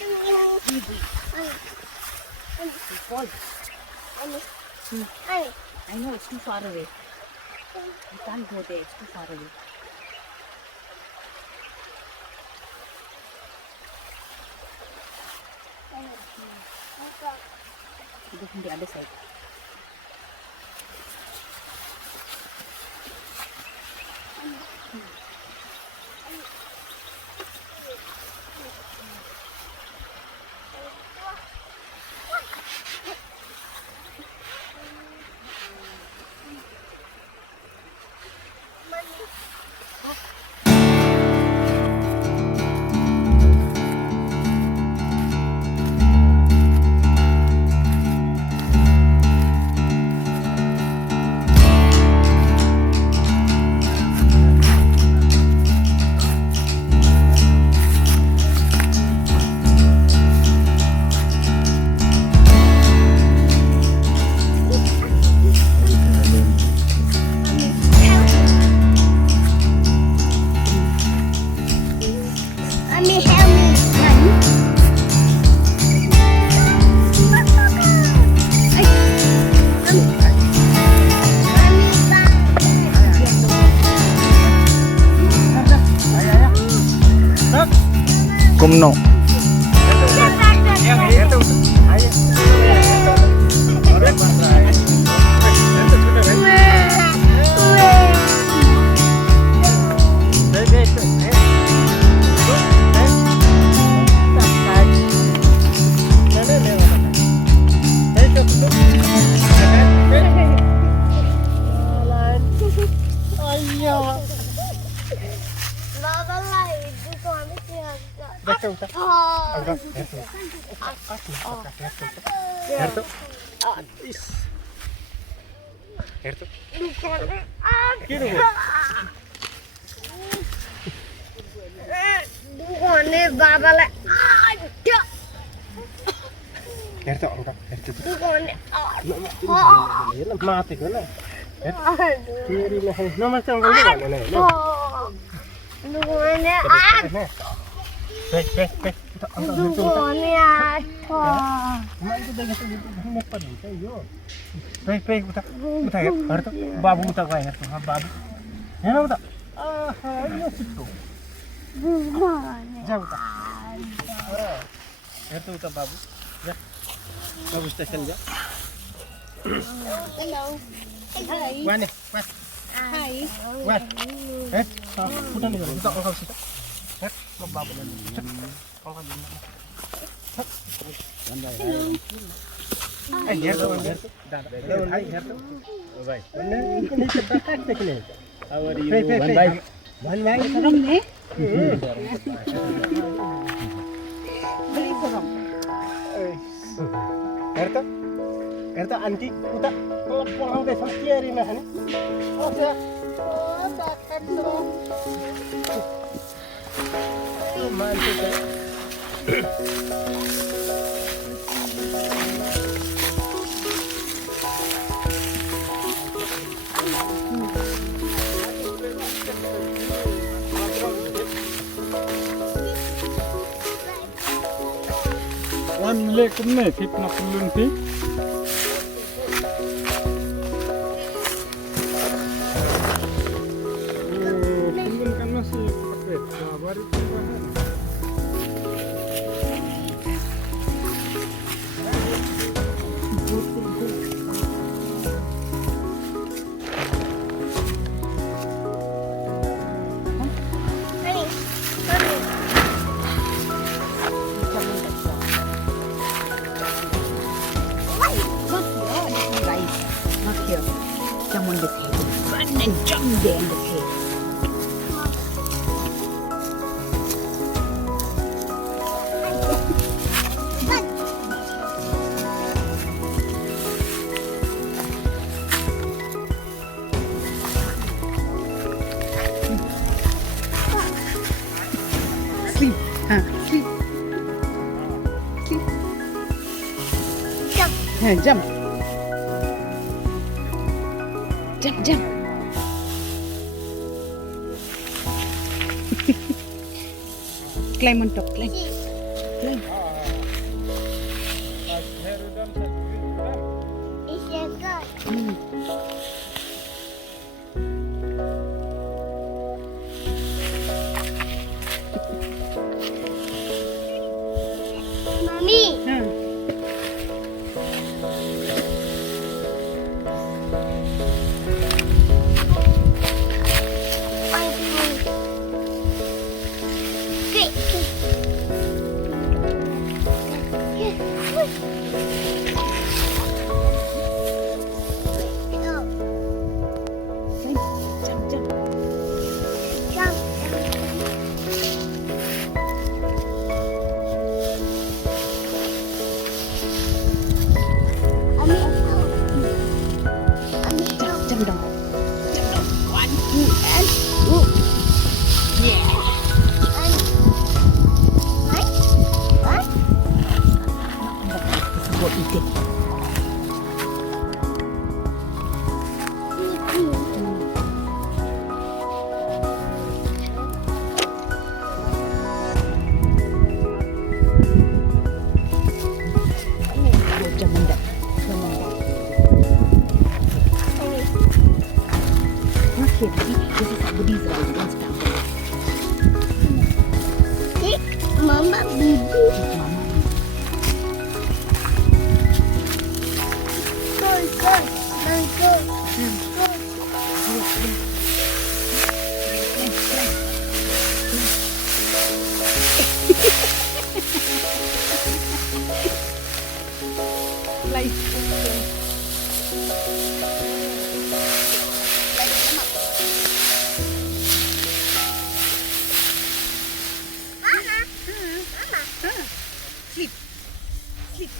Easy. It falls. I know it's too far away. You can't go there. It's too far away. You go from the other side. Kumno. Babalah. Herto, angkat. Herto. Mati ko na. Kiri na. No, macam gini na. Dukunnya Pek. dukunnya Mak itu dah gitu hendak pada yo. Pek, utak. Utak ya. Herto. Babu utak kaya herto. Babu. Ya utak. Ini situ. Jauh utak. Herto utak babu. Ya. Babu station ya. Wan ni, wan. Hai. Wan. Udah nih, utak kau situ. Mau babu dan. Kau kan ini. Herto. Hai herto. Bye. Ini kita tak ni. How are you? Bye. Serem nih. Beli serem. Herto anti utak pelapang deh pasti hari ni. Oh ya. Mantap. Wan le kumne fit na kulun ti. Kulun kan masih pakai. Baru tambahan. Jump on the table. Run and jump there on the table. Sleep. Sleep. Sleep. Jump. Jump. Climb on top, climb. Mommy. Jump, jump. Jump down. Jump down. 1, 2, and go. Yeah. Go eat it. Go jump down. Okay, this is Abdi's ride. Don't stop. Mama, baby. Mama. Go. Sleep. Sleep.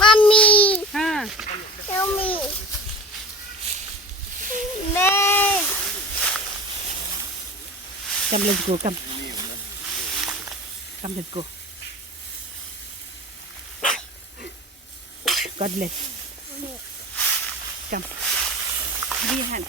Mommy, help me. Man. Come, let's go. Come. Come, let's go. God bless. Come. Give me your hand.